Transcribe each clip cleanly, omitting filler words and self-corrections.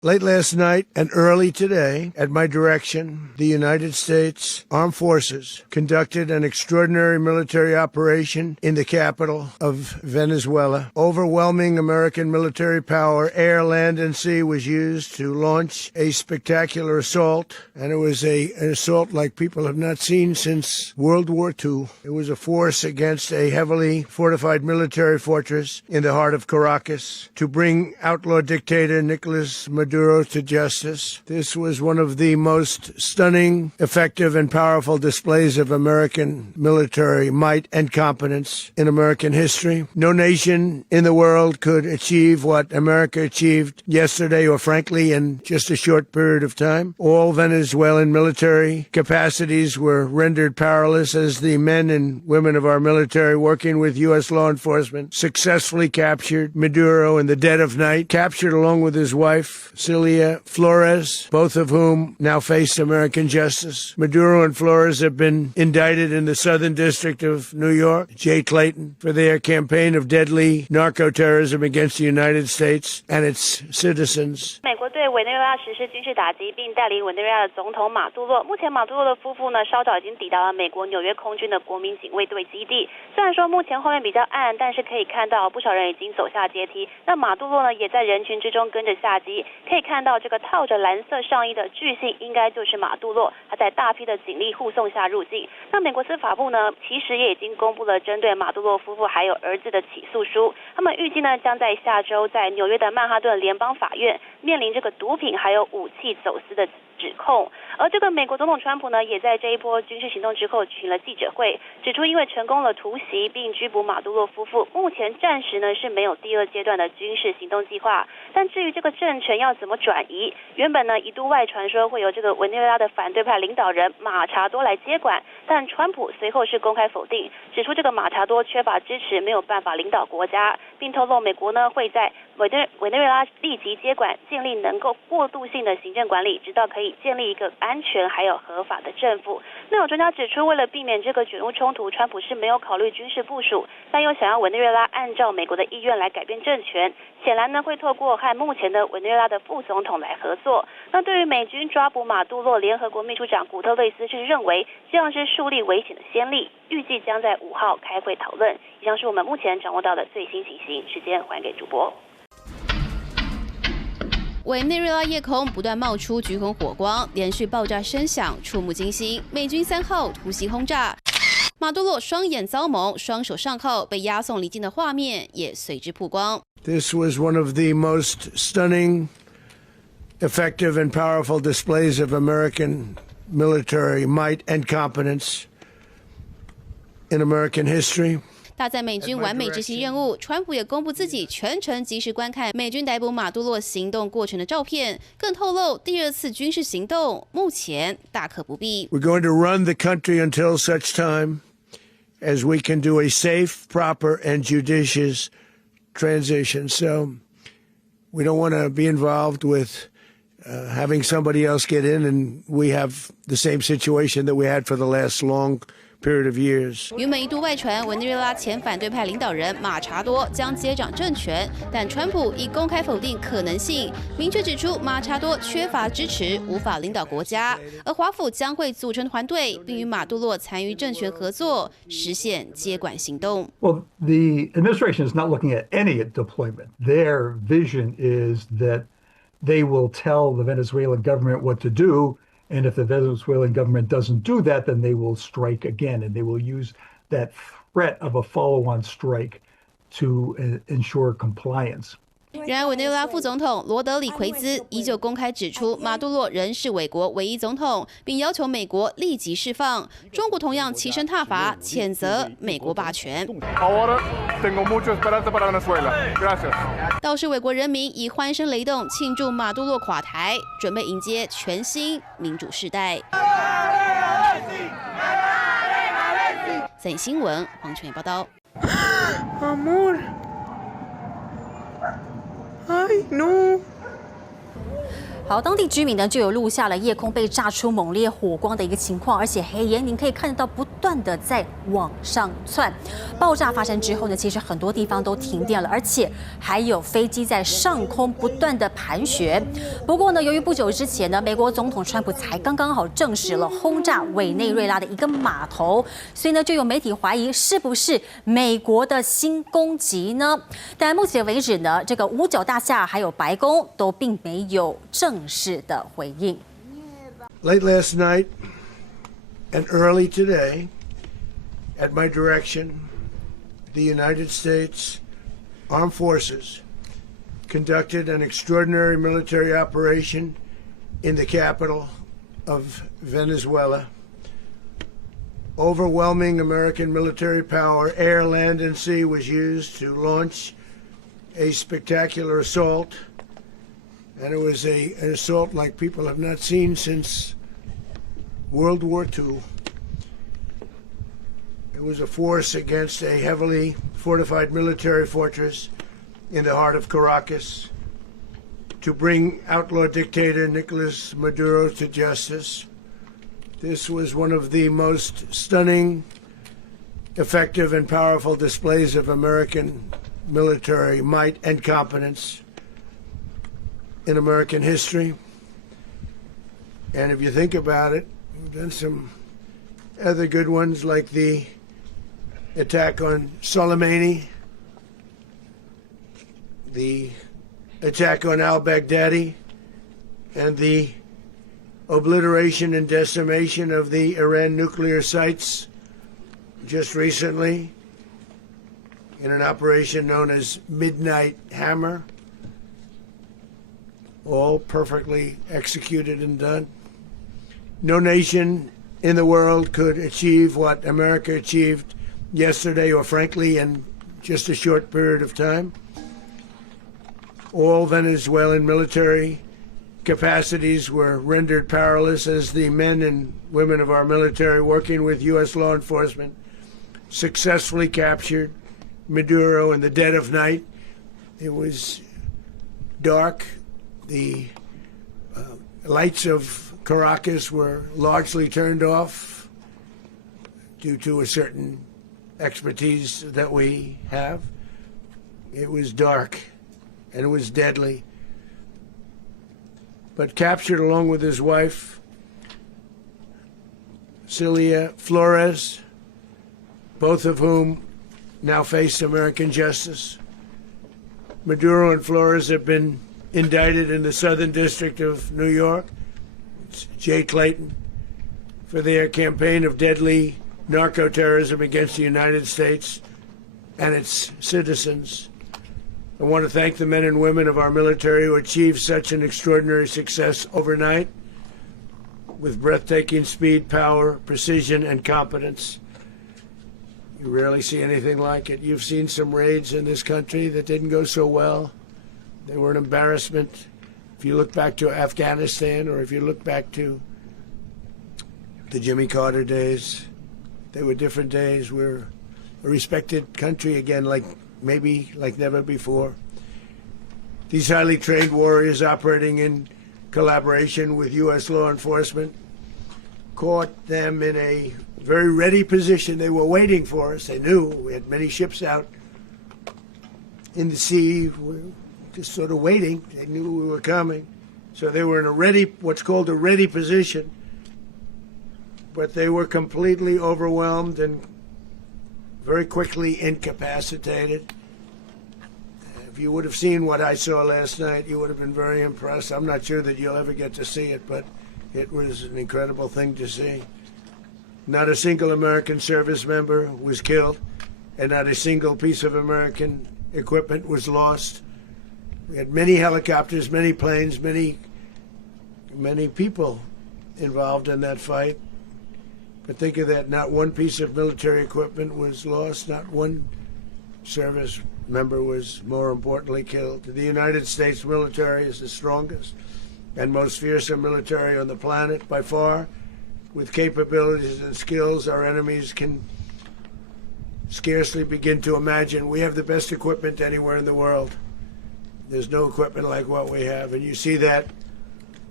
Late last night and early today, at my direction, the United States Armed Forces conducted an extraordinary military operation in the capital of Venezuela. Overwhelming American military power, air, land, and sea, was used to launch a spectacular assault, and it was an assault like people have not seen since World War II. It was a force against a heavily fortified military fortress in the heart of Caracas to bring outlaw dictator Nicolás Maduro to justice. This was one of the most stunning, effective, and powerful displays of American military might and competence in American history. No nation in the world could achieve what America achieved yesterday, or frankly, in just a short period of time. All Venezuelan military capacities were rendered powerless as the men and women of our military, working with U.S. law enforcement, successfully captured Maduro in the dead of night, captured along with his wife, Cecilia Flores, both of whom now face American justice. Maduro and Flores have been indicted in the Southern District of New York, Jay Clayton, for their campaign of deadly narco-terrorism against the United States and its citizens. 美国对委内瑞拉实施军事打击，并带领委内瑞拉的总统马杜洛。目前马杜洛的夫妇呢，稍早已经抵达了美国纽约空军的国民警卫队基地。虽然说目前后面比较暗，但是可以看到不少人已经走下阶梯。那马杜洛呢，也在人群之中跟着下机。可以看到这个套着蓝色上衣的巨星，应该就是马杜洛。他在大批的警力护送下入境。那美国司法部呢，其实也已经公布了针对马杜洛夫妇还有儿子的起诉书。他们预计呢，将在下周在纽约的曼哈顿联邦法院面临这个毒品还有武器走私的指控。而这个美国总统川普呢，也在这一波军事行动之后举行了记者会，指出因为成功了突袭并拘捕马杜洛夫妇，目前暂时呢是没有第二阶段的军事行动计划。但至于这个政权要怎么转移，原本呢一度外传说会由这个委内瑞拉的反对派领导人马查多来接管，但川普随后是公开否定，指出这个马查多缺乏支持，没有办法领导国家，并透露美国呢会在委内瑞拉立即接管，建立能够过渡性的行政管理，直到可以建立一个安全还有合法的政府。那有专家指出，为了避免这个卷入冲突，川普是没有考虑军事部署，但又想要委内瑞拉按照美国的意愿来改变政权，显然呢会透过和目前的委内瑞拉的副总统来合作。那对于美军抓捕马杜洛，联合国秘书长古特雷斯是认为这样是树立危险的先例，预计将在5号开会讨论。以上是我们目前掌握到的最新情形，时间还给主播。委内瑞拉夜空不断冒出橘红火光，连续爆炸声响触目惊心。美军3号突袭轰炸，马杜洛双眼遭蒙，双手上铐被押送离境的画面也随之曝光。This was one of the most stunning, effective, and powerful displays of American military might and competence in American history. 大赞美军完美执行任务，川普也公布自己全程及时观看美军逮捕马杜洛行动过程的照片，更透露第二次军事行动目前大可不必。We're going to run the country until such time as we can do a safe, proper, and judicious transition. So we don't want to be involved with having somebody else get in, and we have the same situation that we had for the last long period of years. 原本一度外传委内瑞拉前反对派领导人马查多将接掌政权，但川普已公开否定可能性，明确指出马查多缺乏支持，无法领导国家，而华府将会组成团队，并与马杜洛参与政权合作，实现接管行动。Well, the administration is not looking at any deployment. Their vision is that they will tell the Venezuelan government what to do. And if the Venezuelan government doesn't do that, then they will strike again, and they will use that threat of a follow-on strike to ensure compliance. 然而，委内瑞拉副总统罗德里奎兹依旧公开指出，马杜洛仍是委国唯一总统，并要求美国立即释放。中国同样齐声挞伐，谴责美国霸权。倒是，委国人民以欢声雷动庆祝马杜洛垮台，准备迎接全新民主世代。三立新闻黄泉报道。Ay, no. 好，当地居民呢就有录下了夜空被炸出猛烈火光的一个情况，而且黑烟您可以看得到不断的在往上窜。爆炸发生之后呢，其实很多地方都停电了，而且还有飞机在上空不断的盘旋。不过呢，由于不久之前呢，美国总统川普才刚好证实了轰炸委内瑞拉的一个码头，所以呢，就有媒体怀疑是不是美国的新攻击呢？但目前为止呢，这个五角大厦还有白宫都并没有正式的回应。Late last night and early today, at my direction, the United States Armed Forces conducted an extraordinary military operation in the capital of Venezuela. Overwhelming American military power, air, land, and sea, was used to launch a spectacular assault. And it was an assault like people have not seen since World War II. It was a force against a heavily fortified military fortress in the heart of Caracas to bring outlaw dictator Nicolás Maduro to justice. This was one of the most stunning, effective, and powerful displays of American military might and competence in American history. And if you think about it, we've done some other good ones like the attack on Soleimani, the attack on al-Baghdadi, and the obliteration and decimation of the Iran nuclear sites just recently in an operation known as Midnight Hammer. All perfectly executed and done. No nation in the world could achieve what America achieved yesterday, or frankly, in just a short period of time. All Venezuelan military capacities were rendered powerless as the men and women of our military, working with U.S. law enforcement, successfully captured Maduro in the dead of night. It was dark. The lights of Caracas were largely turned off due to a certain expertise that we have. It was dark and it was deadly. But captured along with his wife, Celia Flores, both of whom now face American justice. Maduro and Flores have been indicted in the Southern District of New York, it's Jay Clayton, for their campaign of deadly narco-terrorism against the United States and its citizens. I want to thank the men and women of our military who achieved such an extraordinary success overnight with breathtaking speed, power, precision, and competence. You rarely see anything like it. You've seen some raids in this country that didn't go so well. They were an embarrassment. If you look back to Afghanistan, or if you look back to the Jimmy Carter days, they were different days. We're a respected country again, like never before. These highly trained warriors operating in collaboration with U.S. law enforcement caught them in a very ready position. They were waiting for us. They knew we had many ships out in the sea. We were just sort of waiting. They knew we were coming. So they were in a ready, what's called a ready position. But they were completely overwhelmed and very quickly incapacitated. If you would have seen what I saw last night, you would have been very impressed. I'm not sure that you'll ever get to see it, but it was an incredible thing to see. Not a single American service member was killed, and not a single piece of American equipment was lost. We had many helicopters, many planes, many people involved in that fight. But think of that, not one piece of military equipment was lost, not one service member was, more importantly, killed. The United States military is the strongest and most fearsome military on the planet by far. With capabilities and skills our enemies can scarcely begin to imagine. We have the best equipment anywhere in the world. There's no equipment like what we have, and you see that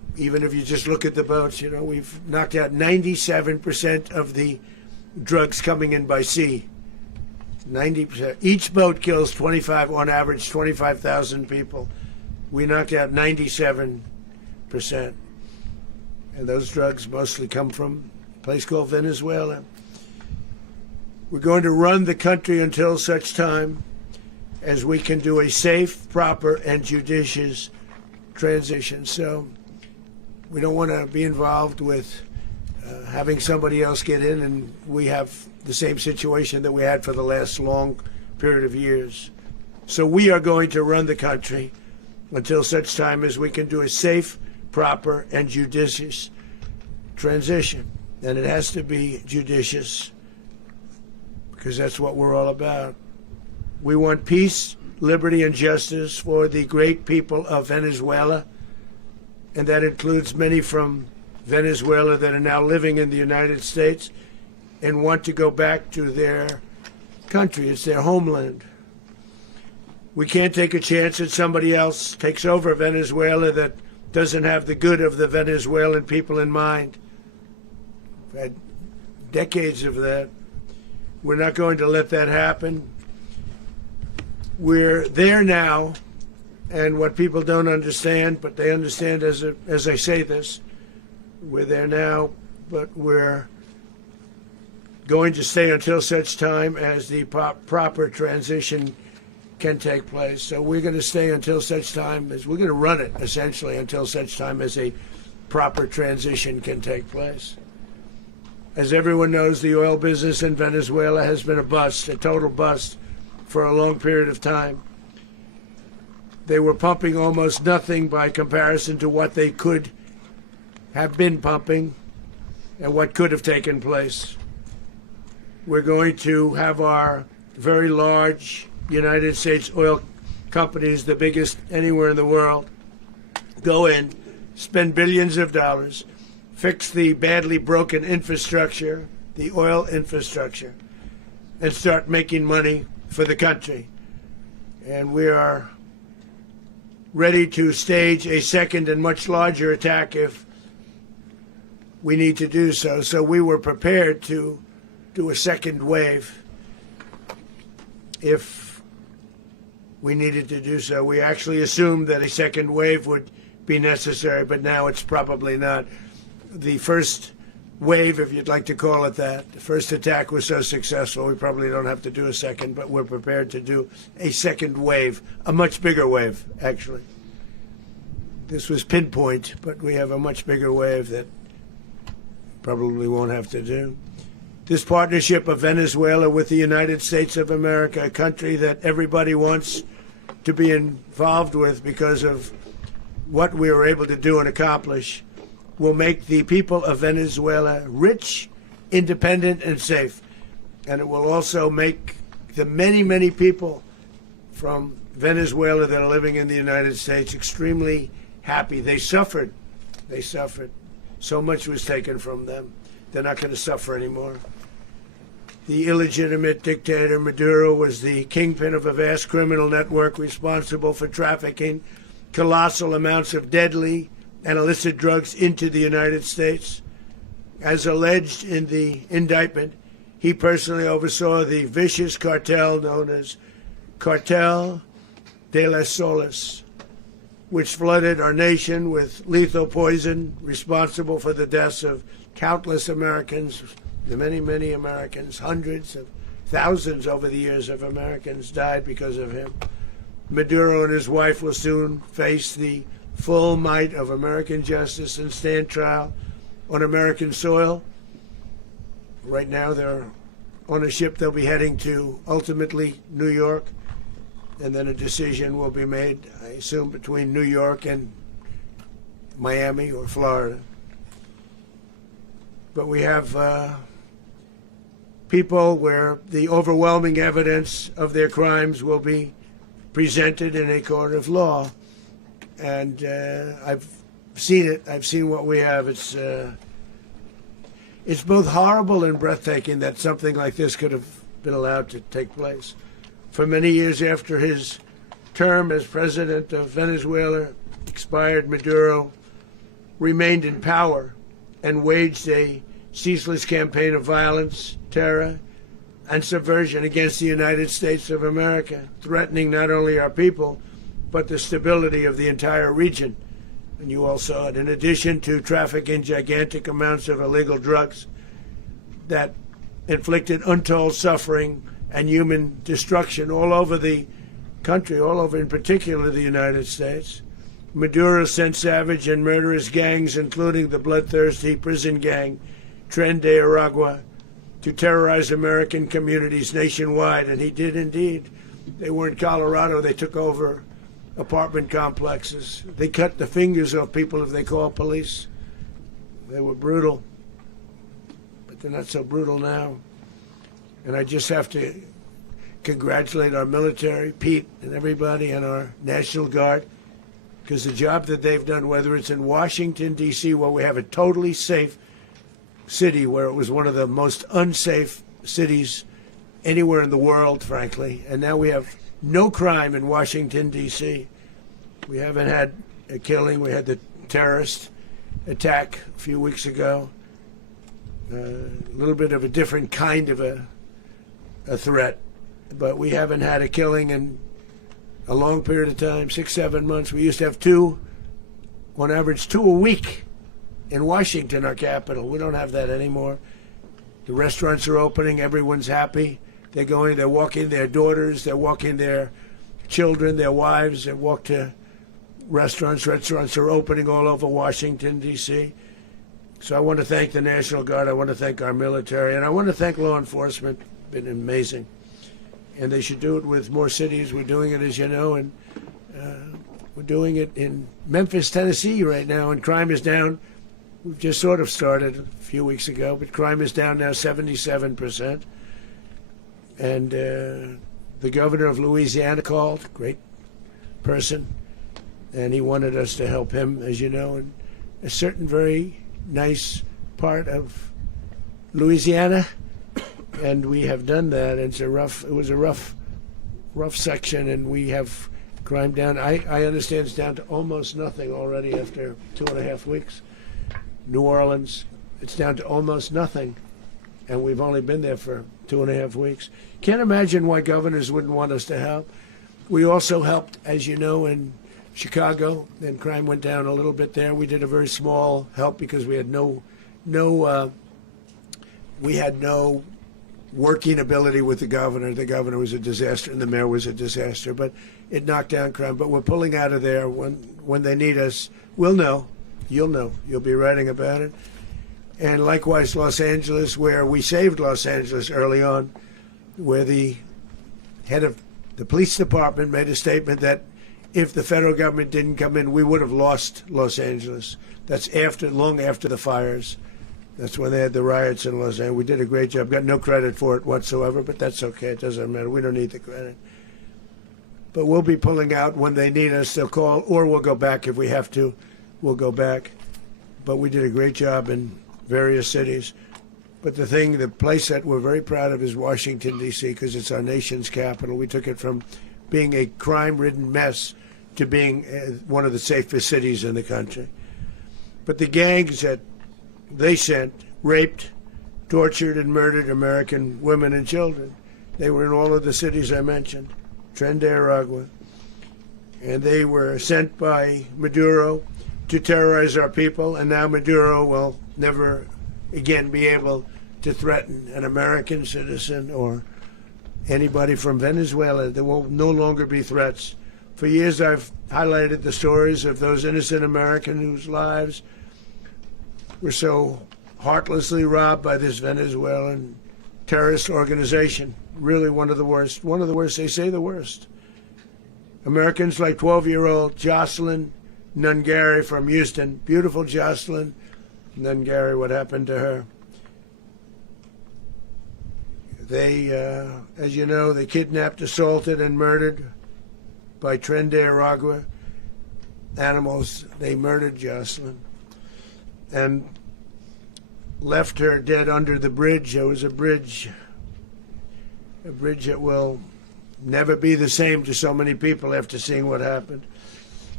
even if you just look at the boats, we've knocked out 97% of the drugs coming in by sea. 90%. Each boat kills on average 25,000 people. We knocked out 97%. And those drugs mostly come from a place called Venezuela. We're going to run the country until such time as we can do a safe, proper, and judicious transition. So we don't want to be involved with having somebody else get in, and we have the same situation that we had for the last long period of years. So we are going to run the country until such time as we can do a safe, proper, and judicious transition. And it has to be judicious because that's what we're all about. We want peace, liberty, and justice for the great people of Venezuela, and that includes many from Venezuela that are now living in the United States and want to go back to their country. It's their homeland. We can't take a chance that somebody else takes over Venezuela that doesn't have the good of the Venezuelan people in mind. We've had decades of that. We're not going to let that happen. We're there now, and what people don't understand, but they understand as I say this, we're there now, but we're going to stay until such time as the proper transition can take place. So we're going to stay until such time as we're going to run it, essentially, until such time as a proper transition can take place. As everyone knows, the oil business in Venezuela has been a bust, a total bust, for a long period of time. They were pumping almost nothing by comparison to what they could have been pumping and what could have taken place. We're going to have our very large United States oil companies, the biggest anywhere in the world, go in, spend billions of dollars, fix the badly broken infrastructure, the oil infrastructure, and start making money for the country. And we are ready to stage a second and much larger attack if we need to do so. So we were prepared to do a second wave if we needed to do so. We actually assumed that a second wave would be necessary, but now it's probably not. The first wave, if you'd like to call it that, the first attack was so successful, we probably don't have to do a second, but we're prepared to do a second wave, a much bigger wave, actually. This was pinpoint, but we have a much bigger wave that probably won't have to do. This partnership of Venezuela with the United States of America, a country that everybody wants to be involved with because of what we were able to do and accomplish, will make the people of Venezuela rich, independent, and safe. And it will also make the many, many people from Venezuela that are living in the United States extremely happy. They suffered. They suffered. So much was taken from them. They're not going to suffer anymore. The illegitimate dictator Maduro was the kingpin of a vast criminal network responsible for trafficking colossal amounts of deadly and illicit drugs into the United States. As alleged in the indictment, he personally oversaw the vicious cartel known as Cartel de las Solas, which flooded our nation with lethal poison, responsible for the deaths of countless Americans, the many, many Americans. Hundreds of thousands over the years of Americans died because of him. Maduro and his wife will soon face the full might of American justice and stand trial on American soil. Right now they're on a ship. They'll be heading to, ultimately, New York, and then a decision will be made, I assume, between New York and Miami or Florida. But we have people where the overwhelming evidence of their crimes will be presented in a court of law. And I've seen it. I've seen what we have. It's both horrible and breathtaking that something like this could have been allowed to take place. For many years after his term as president of Venezuela expired, Maduro remained in power and waged a ceaseless campaign of violence, terror, and subversion against the United States of America, threatening not only our people, but the stability of the entire region. And you all saw it. In addition to trafficking gigantic amounts of illegal drugs that inflicted untold suffering and human destruction all over the country, all over in particular the United States, Maduro sent savage and murderous gangs, including the bloodthirsty prison gang Tren de Aragua, to terrorize American communities nationwide, and he did indeed. They were in Colorado. They took over apartment complexes. They cut the fingers off people if they called police. They were brutal, but they're not so brutal now. And I just have to congratulate our military, Pete and everybody, and our National Guard, because the job that they've done, whether it's in Washington, D.C., where we have a totally safe city, where it was one of the most unsafe cities anywhere in the world, frankly, and now we have no crime in Washington, D.C. We haven't had a killing. We had the terrorist attack a few weeks ago. A little bit of a different kind of a threat, but we haven't had a killing in a long period of time, 6-7 months. We used to have two, on average, 2 a week in Washington, our capital. We don't have that anymore. The restaurants are opening. Everyone's happy. They're going, they're walking their daughters, they're walking their children, their wives. They walk to restaurants. Restaurants are opening all over Washington, D.C. So I want to thank the National Guard. I want to thank our military. And I want to thank law enforcement. Been amazing. And they should do it with more cities. We're doing it, as you know, and we're doing it in Memphis, Tennessee right now, and crime is down. We've just sort of started a few weeks ago, but crime is down now 77%. And the governor of Louisiana called, great person, and he wanted us to help him, as you know, in a certain very nice part of Louisiana. And we have done that. It was a rough section, and we have crime down. I understand it's down to almost nothing already after 2.5 weeks. New Orleans, it's down to almost nothing, and we've only been there for 2.5 weeks. Can't imagine why governors wouldn't want us to help. We also helped, as you know, in Chicago, and crime went down a little bit there. We did a very small help because we had no working ability with the governor. The governor was a disaster, and the mayor was a disaster, but it knocked down crime. But we're pulling out of there. When they need us, we'll know. You'll know. You'll be writing about it. And likewise, Los Angeles, where we saved Los Angeles early on, where the head of the police department made a statement that if the federal government didn't come in, we would have lost Los Angeles. That's long after the fires. That's when they had the riots in Los Angeles. We did a great job. Got no credit for it whatsoever, but that's okay. It doesn't matter. We don't need the credit. But we'll be pulling out when they need us. They'll call, or we'll go back if we have to. We'll go back. But we did a great job in various cities. But the place that we're very proud of is Washington, D.C., because it's our nation's capital. We took it from being a crime-ridden mess to being one of the safest cities in the country. But the gangs that they sent raped, tortured, and murdered American women and children. They were in all of the cities I mentioned, Tren de Aragua. And they were sent by Maduro to terrorize our people, and now Maduro will never again be able to threaten an American citizen or anybody from Venezuela. There will no longer be threats. For years I've highlighted the stories of those innocent Americans whose lives were so heartlessly robbed by this Venezuelan terrorist organization. Really one of the worst. One of the worst, they say the worst. Americans like 12-year-old Jocelyn Nungary from Houston. Beautiful Jocelyn Nungary, what happened to her? They, as you know, they kidnapped, assaulted, and murdered by Tren de Aragua animals. They murdered Jocelyn and left her dead under the bridge. There was a bridge that will never be the same to so many people after seeing what happened.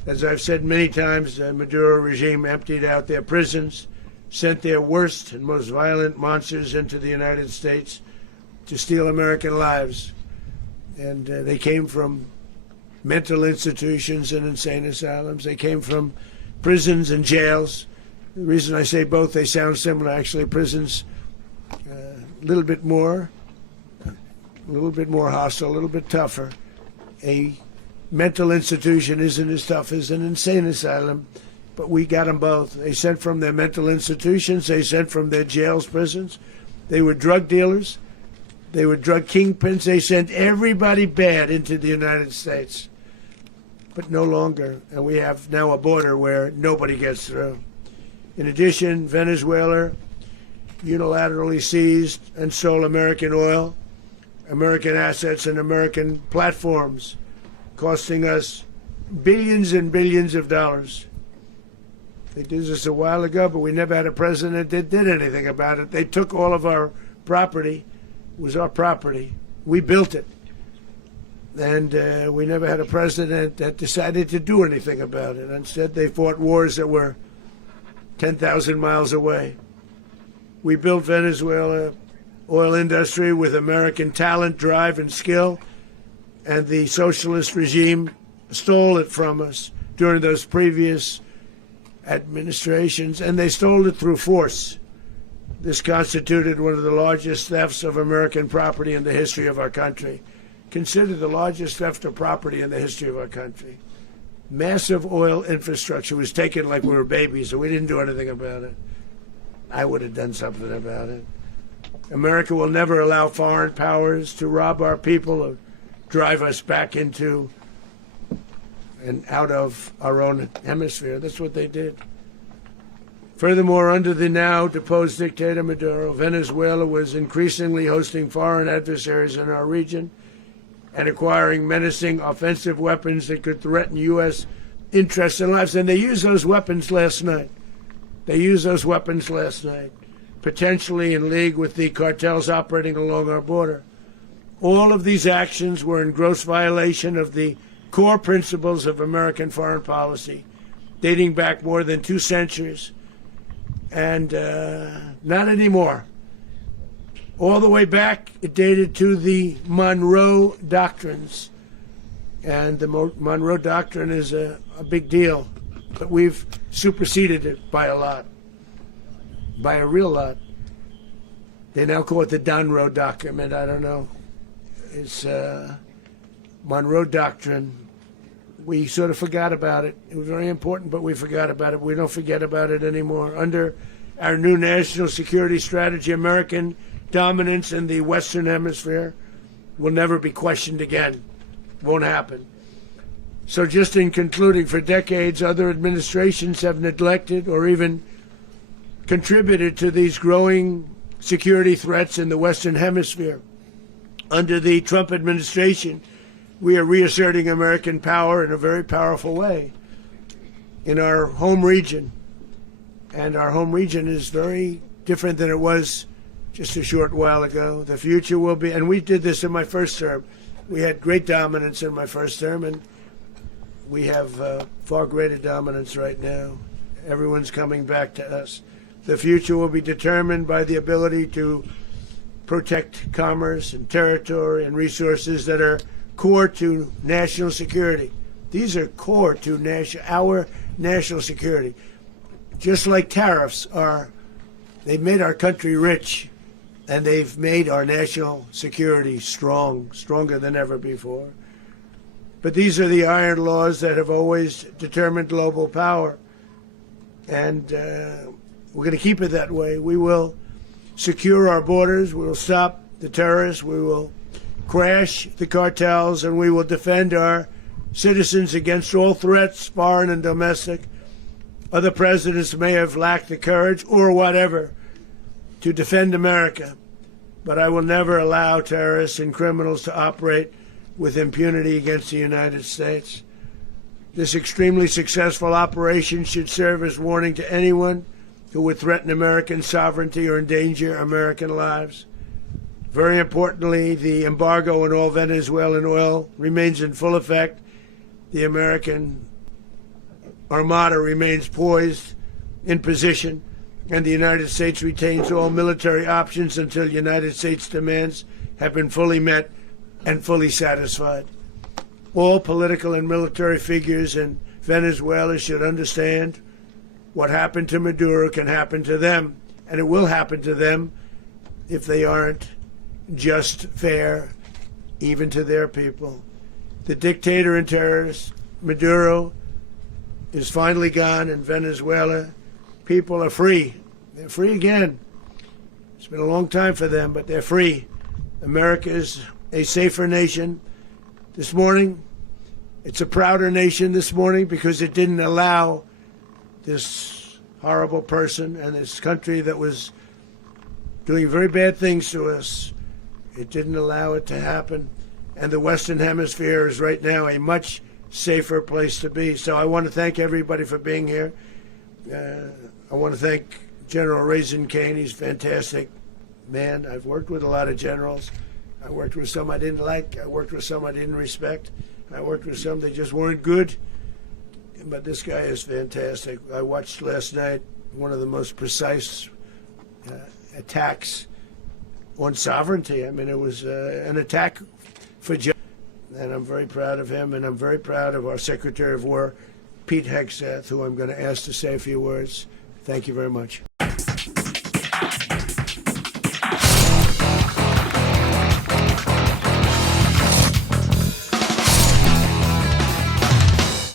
As I've said many times, the Maduro regime emptied out their prisons, sent their worst and most violent monsters into the United States to steal American lives. And they came from mental institutions and insane asylums. They came from prisons and jails. The reason I say both, they sound similar. Actually, prisons a little bit more hostile, a little bit tougher. A mental institution isn't as tough as an insane asylum, but we got them both. They sent from their mental institutions. They sent from their jails, prisons. They were drug dealers. They were drug kingpins. They sent everybody bad into the United States, but no longer. And we have now a border where nobody gets through. In addition, Venezuela unilaterally seized and stole American oil, American assets, and American platforms, costing us billions and billions of dollars. They did this a while ago, but we never had a president that did anything about it. They took all of our property. It was our property. We built it. And we never had a president that decided to do anything about it. Instead, they fought wars that were 10,000 miles away. We built Venezuela oil industry with American talent, drive, and skill, and the socialist regime stole it from us during those previous administrations, and they stole it through force. This constituted one of the largest thefts of American property in the history of our country. Considered the largest theft of property in the history of our country. Massive oil infrastructure was taken like we were babies, and we didn't do anything about it. I would have done something about it. America will never allow foreign powers to rob our people or drive us back into and out of our own hemisphere. That's what they did. Furthermore, under the now deposed dictator Maduro, Venezuela was increasingly hosting foreign adversaries in our region and acquiring menacing offensive weapons that could threaten U.S. interests and lives. And they used those weapons last night. Potentially in league with the cartels operating along our border. All of these actions were in gross violation of the core principles of American foreign policy, dating back more than 2 centuries. And not anymore. All the way back, it dated to the Monroe Doctrines. And the Monroe Doctrine is a big deal. But we've superseded it by a lot. By a real lot. They now call it the Monroe Document. I don't know. It's Monroe Doctrine. We sort of forgot about it. It was very important, but we forgot about it. We don't forget about it anymore. Under our new national security strategy, American dominance in the Western Hemisphere will never be questioned again. Won't happen. So just in concluding, for decades, other administrations have neglected or even contributed to these growing security threats in the Western Hemisphere. Under the Trump administration, we are reasserting American power in a very powerful way in our home region. And our home region is very different than it was just a short while ago. The future will be, and we did this in my first term. We had great dominance in my first term, and we have far greater dominance right now. Everyone's coming back to us. The future will be determined by the ability to protect commerce and territory and resources that are core to national security. These are core to our national security. Just like tariffs are, they've made our country rich, and they've made our national security stronger than ever before. But these are the iron laws that have always determined global power. And we're going to keep it that way. We will secure our borders. We will stop the terrorists. We will crash the cartels, and we will defend our citizens against all threats, foreign and domestic. Other presidents may have lacked the courage or whatever to defend America, but I will never allow terrorists and criminals to operate with impunity against the United States. This extremely successful operation should serve as warning to anyone who would threaten American sovereignty or endanger American lives. Very importantly, the embargo on all Venezuelan oil remains in full effect. The American armada remains poised in position, and the United States retains all military options until United States demands have been fully met and fully satisfied. All political and military figures in Venezuela should understand what happened to Maduro can happen to them, and it will happen to them if they aren't just fair, even to their people. The dictator and terrorist, Maduro, is finally gone in Venezuela. People are free. They're free again. It's been a long time for them, but they're free. America is a safer nation. This morning, it's a prouder nation this morning because it didn't allow this horrible person and this country that was doing very bad things to us. It didn't allow it to happen. And the Western Hemisphere is right now a much safer place to be. So I want to thank everybody for being here. I want to thank General Raisin Kane. He's a fantastic man. I've worked with a lot of generals. I worked with some I didn't like. I worked with some I didn't respect. I worked with some that just weren't good. But this guy is fantastic. I watched last night one of the most precise attacks on sovereignty. I mean, it was an attack for justice. And I'm very proud of him, and I'm very proud of our Secretary of War, Pete Hegseth, who I'm going to ask to say a few words. Thank you very much.